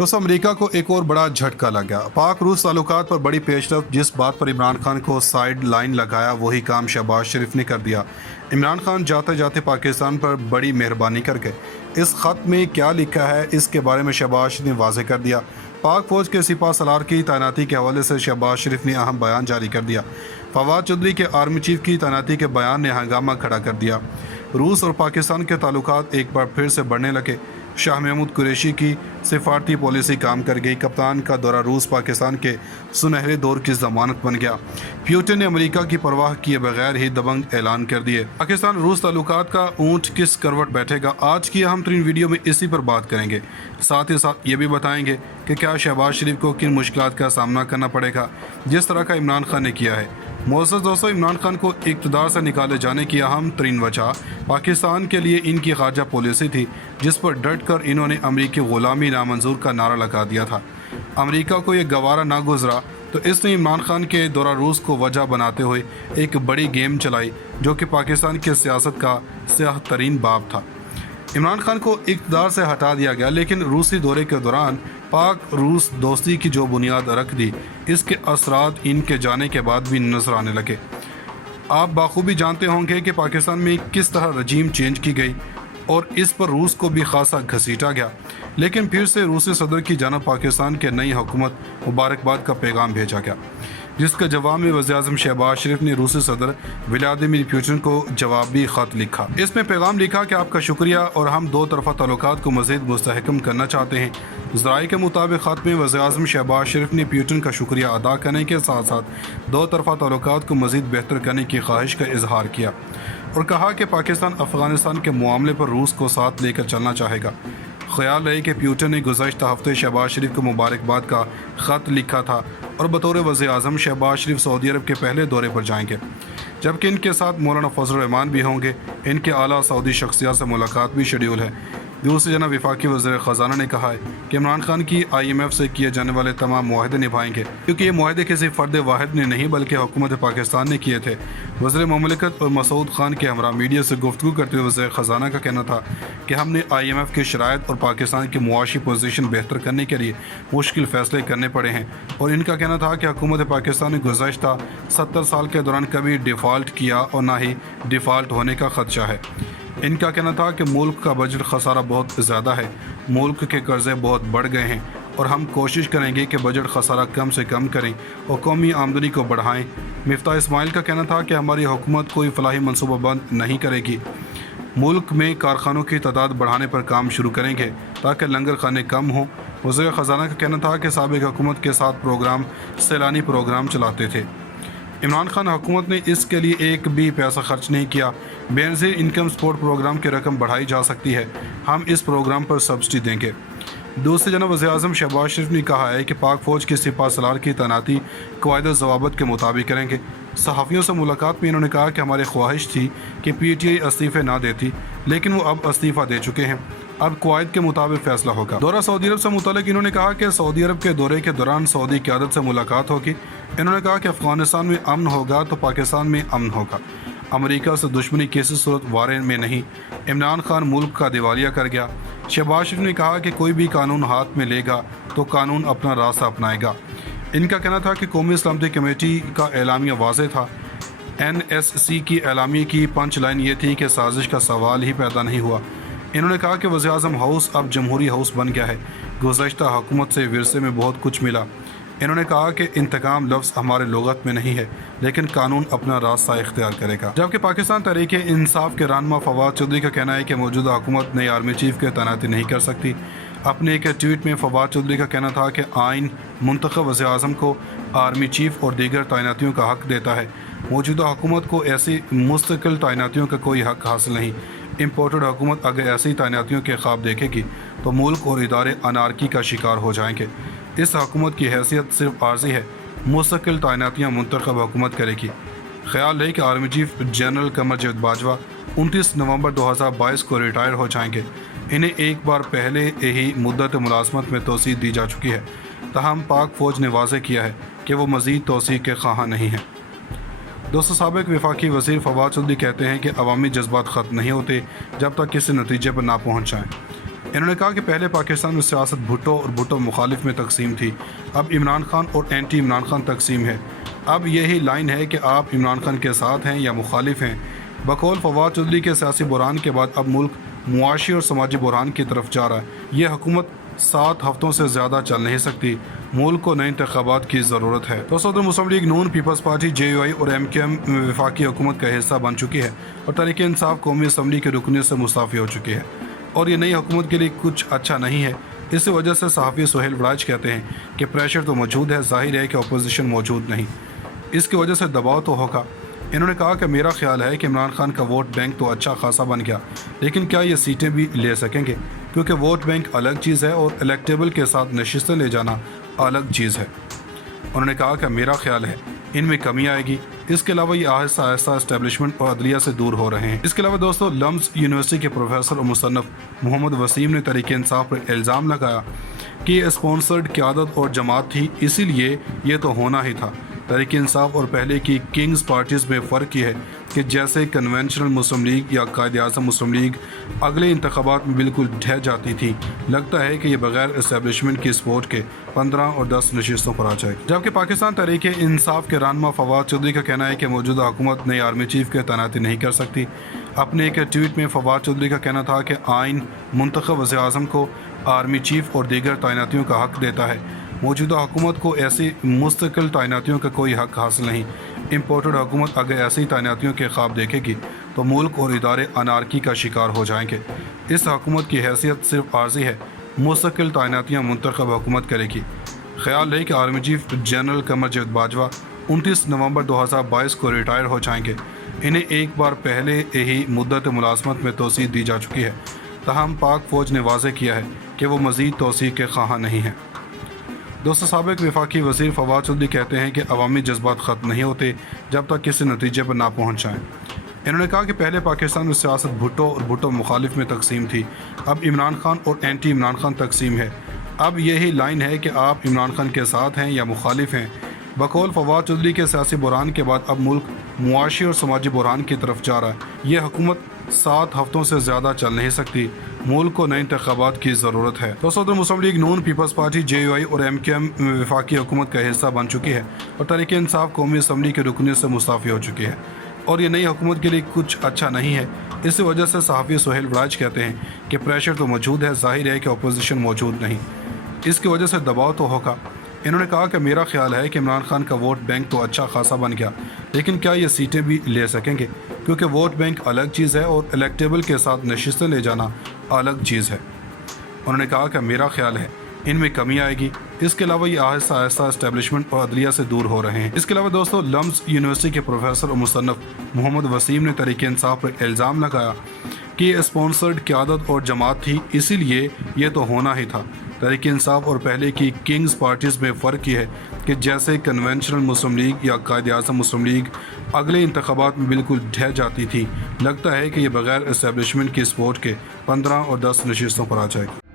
दोस्तों अमेरिका को एक और बड़ा झटका लग गया। पाक रूस ताल्लुकात पर बड़ी पेशरफ। जिस बात पर इमरान खान को साइड लाइन लगाया वही काम शहबाज शरीफ ने कर दिया। इमरान खान जाते जाते पाकिस्तान पर बड़ी मेहरबानी कर गए। इस ख़त में क्या लिखा है इसके बारे में शहबाज शरीफ ने वाज़ेह कर दिया। पाक फ़ौज के सिपा सलार की तैनाती के हवाले से शहबाज शरीफ ने अहम बयान जारी कर दिया। फवाद चौधरी के आर्मी चीफ की तैनाती के बयान ने हंगामा खड़ा कर दिया। रूस और पाकिस्तान के ताल्लुकात एक बार फिर से बढ़ने लगे। शाह महमूद कुरैशी की सिफारती पॉलिसी काम कर गई। कप्तान का दौरा रूस पाकिस्तान के सुनहरे दौर की ज़मानत बन गया। प्यूटिन ने अमेरिका की परवाह किए बगैर ही दबंग ऐलान कर दिए। पाकिस्तान रूस ताल्लुकात का ऊंट किस करवट बैठेगा, आज की अहम तरीन वीडियो में इसी पर बात करेंगे। साथ ही साथ ये भी बताएंगे कि क्या शहबाज शरीफ को किन मुश्किलात का सामना करना पड़ेगा जिस तरह का इमरान खान ने किया है। मोअज़्ज़ज़ दोस्तों, इमरान खान को इक़्तिदार से निकाले जाने की अहम तरीन वजह पाकिस्तान के लिए इनकी खारजा पॉलिसी थी, जिस पर डट कर इन्होंने अमरीकी ग़ुलामी नामंजूर का नारा लगा दिया था। अमरीका को यह गवारा ना गुजरा तो इसने इमरान खान के दौरा रूस को वजह बनाते हुए एक बड़ी गेम चलाई जो कि पाकिस्तान की सियासत का स्याह तरीन बाब था। इमरान खान को इक़्तिदार से हटा दिया गया, लेकिन रूसी दौरे के दौरान पाक रूस दोस्ती की जो बुनियाद रख दी, इसके असरात इनके जाने के बाद भी नजर आने लगे। आप बाखूबी जानते होंगे कि पाकिस्तान में किस तरह रजीम चेंज की गई और इस पर रूस को भी खासा घसीटा गया, लेकिन फिर से रूसी सदर की जानब पाकिस्तान के नई हुकूमत मुबारकबाद का पैगाम भेजा गया, जिसका जवाब में वज़ीर-ए-आज़म शहबाज शरीफ ने रूसी सदर व्लादिमीर पुतिन को जवाबी ख़त लिखा। इसमें पैगाम लिखा कि आपका शुक्रिया और हम दो तरफ़ा ताल्लुकात को मज़ीद मुस्तहकम करना चाहते हैं। ज़राए के मुताबिक ख़त में वज़ीर-ए-आज़म शहबाज शरीफ ने पुतिन का शुक्रिया अदा करने के साथ साथ दो तरफ़ा ताल्लुकात को मज़ीद बेहतर करने की ख्वाहिश का इजहार किया और कहा कि पाकिस्तान अफ़गानिस्तान के मामले पर रूस को साथ लेकर चलना चाहेगा। ख्याल रहे कि पुतिन ने गुज़श्ता हफ्ते शहबाज शरीफ को मुबारकबाद का ख़त लिखा था और बतौर वज़ीर-ए-आज़म शहबाज शरीफ सऊदी अरब के पहले दौरे पर जाएंगे, जबकि इनके साथ मौलाना फजल रहमान भी होंगे। इनके आला सऊदी शख्सियत से मुलाकात भी शेड्यूल है। दूसरी जनाब वफाकी वज़ीर ख़जाना ने कहा है कि इमरान खान की IMF से किए जाने वाले तमाम मुआहदे निभाएंगे, क्योंकि ये मुआहदे किसी फ़र्द वाहिद ने नहीं बल्कि हुकूमत पाकिस्तान ने किए थे। वज़ीर ममलिकत और मसूद खान के हमरा मीडिया से गुफ्तगू करते हुए वज़ीर ख़जाना का कहना था कि हमने IMF की शराइत और पाकिस्तान की मुआशी पोजीशन बेहतर करने के लिए मुश्किल फ़ैसले करने पड़े हैं। और इनका कहना था कि हुकूमत पाकिस्तान ने गुज़श्ता 70 साल के दौरान कभी डिफ़ॉल्ट किया और ना ही डिफ़ॉल्ट होने का ख़दशा है। इनका कहना था कि मुल्क का बजट खसारा बहुत ज़्यादा है, मुल्क के कर्ज़े बहुत बढ़ गए हैं और हम कोशिश करेंगे कि बजट खसारा कम से कम करें और कौमी आमदनी को बढ़ाएं। मिफ्ता इस्माइल का कहना था कि हमारी हुकूमत कोई फलाही मनसूबाबंद नहीं करेगी, मुल्क में कारखानों की तादाद बढ़ाने पर काम शुरू करेंगे ताकि लंगर खाने कम हों। वज़ीर ख़जाना का कहना था कि साबिक़ हुकूमत के साथ प्रोग्राम सैलानी प्रोग्राम चलाते थे। इमरान खान हुकूमत ने इसके लिए एक भी पैसा खर्च नहीं किया। बेनज़ीर इनकम सपोर्ट प्रोग्राम की रकम बढ़ाई जा सकती है, हम इस प्रोग्राम पर सब्सिडी देंगे। दूसरी जनाब वज़ीर-ए-आज़म शहबाज शरीफ ने कहा है कि पाक फ़ौज के सिपा सलार की तैनाती क़वाइद ज़वाबित के मुताबिक करेंगे। सहाफ़ियों से मुलाकात में इन्होंने कहा कि हमारी ख्वाहिश थी कि PTI इस्तीफ़े ना देती, लेकिन वो अब इस्तीफ़ा दे चुके हैं, अब क़वाइद के मुताबिक फ़ैसला होगा। दौरा सऊदी अरब से मुतालिक इन्होंने कहा कि सऊदी अरब के दौरे के दौरान सऊदी क़यादत से मुलाकात होगी। इन्होंने कहा कि अफ़गानिस्तान में अमन होगा तो पाकिस्तान में अमन होगा, अमेरिका से दुश्मनी किसी सूरत वारे में नहीं। इमरान खान मुल्क का दिवालिया कर गया। शहबाज शरीफ ने कहा कि कोई भी कानून हाथ में लेगा तो कानून अपना रास्ता अपनाएगा। इनका कहना था कि कौमी सलामती कमेटी का एलामिया वाज़ेह था। NSC की एलामिया की पंच लाइन ये थी कि साजिश का सवाल ही पैदा नहीं हुआ। इन्होंने कहा कि वज़ीर-ए-आज़म हाउस अब जमहूरी हाउस बन गया है, गुज़श्ता हुकूमत से विरसे में बहुत कुछ मिला। इन्होंने कहा कि इंतकाम लफ्ज़ हमारे लुग़त में नहीं है, लेकिन कानून अपना रास्ता इख्तियार करेगा। जबकि पाकिस्तान तहरीक इंसाफ के रहनुमा फवाद चौधरी का कहना है कि मौजूदा हुकूमत नई आर्मी चीफ की तैनाती नहीं कर सकती। अपने एक ट्वीट में फवाद चौधरी का कहना था कि आइन मुंतखब वज़ीर-ए-आज़म को आर्मी चीफ और दीगर तैनातियों का हक़ देता है। मौजूदा हुकूमत को ऐसी मुस्तकिल तैनातियों का कोई हक़ हासिल नहीं। इम्पोर्टेड हुकूमत अगर ऐसी तैनातियों के ख्वाब देखेगी तो मुल्क और इदारे अनारकी का शिकार हो जाएंगे। इस हुकूमत की हैसियत सिर्फ आर्जी है, मुस्तकिल तैनातियाँ मुंतखब हुकूमत करेगी। ख्याल रहे कि army chief general Qamar Javed Bajwa 29 नवंबर 2022 को रिटायर हो जाएंगे। इन्हें एक बार पहले ही मुद्दत मुलाजमत में तोसी दी जा चुकी है, तहम पाक फ़ौज ने वाज़ेह किया है कि वो मज़ीद तोसी के ख़्वाह नहीं हैं। दोस्तों, साबिक़ वफाकी वज़ीर फवाद चौधरी कहते हैं कि अवामी जज्बात ख़त्म नहीं होते जब तक किसी नतीजे पर ना पहुँच जाएँ। انہوں نے کہا کہ پہلے پاکستان میں سیاست بھٹو اور بھٹو مخالف میں تقسیم تھی، اب عمران خان اور اینٹی عمران خان تقسیم ہے۔ اب یہی لائن ہے کہ آپ عمران خان کے ساتھ ہیں یا مخالف ہیں۔ بقول فواد چودھری کے سیاسی بحران کے بعد اب ملک معاشی اور سماجی بحران کی طرف جا رہا ہے۔ یہ حکومت 7 ہفتوں سے زیادہ چل نہیں سکتی، ملک کو نئے انتخابات کی ضرورت ہے۔ تو صدر مسلم لیگ نون، پیپلز پارٹی، JUI اور MKM وفاقی حکومت کا حصہ بن چکی ہے اور تحریک انصاف قومی اسمبلی کی رکنیت سے مستعفی ہو چکی ہے، اور یہ نئی حکومت کے لیے کچھ اچھا نہیں ہے۔ اس وجہ سے صحافی سہیل وڑائچ کہتے ہیں کہ پریشر تو موجود ہے، ظاہر ہے کہ اپوزیشن موجود نہیں، اس کی وجہ سے دباؤ تو ہوگا۔ انہوں نے کہا کہ میرا خیال ہے کہ عمران خان کا ووٹ بینک تو اچھا خاصا بن گیا، لیکن کیا یہ سیٹیں بھی لے سکیں گے؟ کیونکہ ووٹ بینک الگ چیز ہے اور الیکٹیبل کے ساتھ نشستیں لے جانا الگ چیز ہے۔ انہوں نے کہا کہ میرا خیال ہے ان میں کمی آئے گی۔ اس کے علاوہ یہ آہستہ آہستہ اسٹیبلشمنٹ اور عدلیہ سے دور ہو رہے ہیں۔ اس کے علاوہ دوستو، لمز یونیورسٹی کے پروفیسر اور مصنف محمد وسیم نے تحریک انصاف پر الزام لگایا کہ یہ اسپانسرڈ قیادت اور جماعت تھی، اسی لیے یہ تو ہونا ہی تھا۔ تحریک انصاف اور پہلے کی کنگز پارٹیز میں فرق یہ ہے کہ جیسے کنونشنل مسلم لیگ یا قائد اعظم مسلم لیگ اگلے انتخابات میں بالکل ڈھہ جاتی تھی، لگتا ہے کہ یہ بغیر اسٹیبلشمنٹ کی سپورٹ کے 15 اور 10 نشستوں پر آ جائے گی۔ جبکہ پاکستان تحریک انصاف کے رہنما فواد چودھری کا کہنا ہے کہ موجودہ حکومت نئی آرمی چیف کی تعیناتی نہیں کر سکتی۔ اپنے ایک ٹویٹ میں فواد چودھری کا کہنا تھا کہ آئین منتخب وزیر اعظم کو آرمی چیف اور دیگر تعیناتیوں کا حق دیتا ہے۔ موجودہ حکومت کو ایسی مستقل تعیناتیوں کا کوئی حق حاصل نہیں۔ امپورٹڈ حکومت اگر ایسی تعیناتیوں کے خواب دیکھے گی تو ملک اور ادارے انارکی کا شکار ہو جائیں گے۔ اس حکومت کی حیثیت صرف عارضی ہے، مستقل تعیناتیاں منتخب حکومت کرے گی۔ خیال ہے کہ army chief general Qamar Javed Bajwa 29 نومبر 2022 کو ریٹائر ہو جائیں گے۔ انہیں ایک بار پہلے ہی مدت ملازمت میں توسیع دی جا چکی ہے، تاہم پاک فوج نے واضح کیا ہے کہ وہ مزید توسیع کے خواہاں نہیں ہیں۔ دوستو، سابق وفاقی وزیر فواد چودھری کہتے ہیں کہ عوامی جذبات ختم نہیں ہوتے جب تک کسی نتیجے پر نہ پہنچ جائیں۔ انہوں نے کہا کہ پہلے پاکستان میں سیاست بھٹو اور بھٹو مخالف میں تقسیم تھی، اب عمران خان اور اینٹی عمران خان تقسیم ہے۔ اب یہی لائن ہے کہ آپ عمران خان کے ساتھ ہیں یا مخالف ہیں۔ بقول فواد چودھری کے سیاسی بحران کے بعد اب ملک معاشی اور سماجی بحران کی طرف جا رہا ہے۔ یہ حکومت 7 ہفتوں سے زیادہ چل نہیں سکتی، ملک کو نئے انتخابات کی ضرورت ہے۔ تو صدر مسلم لیگ نون، پیپلز پارٹی، JUI اور MKM وفاقی حکومت کا حصہ بن چکی ہے اور تحریک انصاف قومی اسمبلی کی رکنیت سے مستعفی ہو چکی ہے، اور یہ نئی حکومت کے لیے کچھ اچھا نہیں ہے۔ اس وجہ سے صحافی سہیل وڑائچ کہتے ہیں کہ پریشر تو موجود ہے، ظاہر ہے کہ اپوزیشن موجود نہیں، اس کی وجہ سے دباؤ تو ہوگا۔ انہوں نے کہا کہ میرا خیال ہے کہ عمران خان کا ووٹ بینک تو اچھا خاصا بن گیا، لیکن کیا یہ سیٹیں بھی لے سکیں گے؟ کیونکہ ووٹ بینک الگ چیز ہے اور الیکٹیبل کے ساتھ نشستیں لے جانا الگ چیز ہے۔ انہوں نے کہا کہ میرا خیال ہے ان میں کمی آئے گی۔ اس کے علاوہ یہ آہستہ آہستہ اسٹیبلشمنٹ اور عدلیہ سے دور ہو رہے ہیں۔ اس کے علاوہ دوستو، لمز یونیورسٹی کے پروفیسر اور مصنف محمد وسیم نے تحریک انصاف پر الزام لگایا کہ یہ اسپانسرڈ قیادت اور جماعت تھی، اسی لیے یہ تو ہونا ہی تھا۔ تحریک انصاف اور پہلے کی کنگز پارٹیز میں فرق یہ ہے کہ جیسے کنونشنل مسلم لیگ یا قائد اعظم مسلم لیگ اگلے انتخابات میں بالکل ڈھہ جاتی تھی، لگتا ہے کہ یہ بغیر اسٹیبلشمنٹ کی سپورٹ کے 15 اور 10 نشستوں پر آ جائے گی۔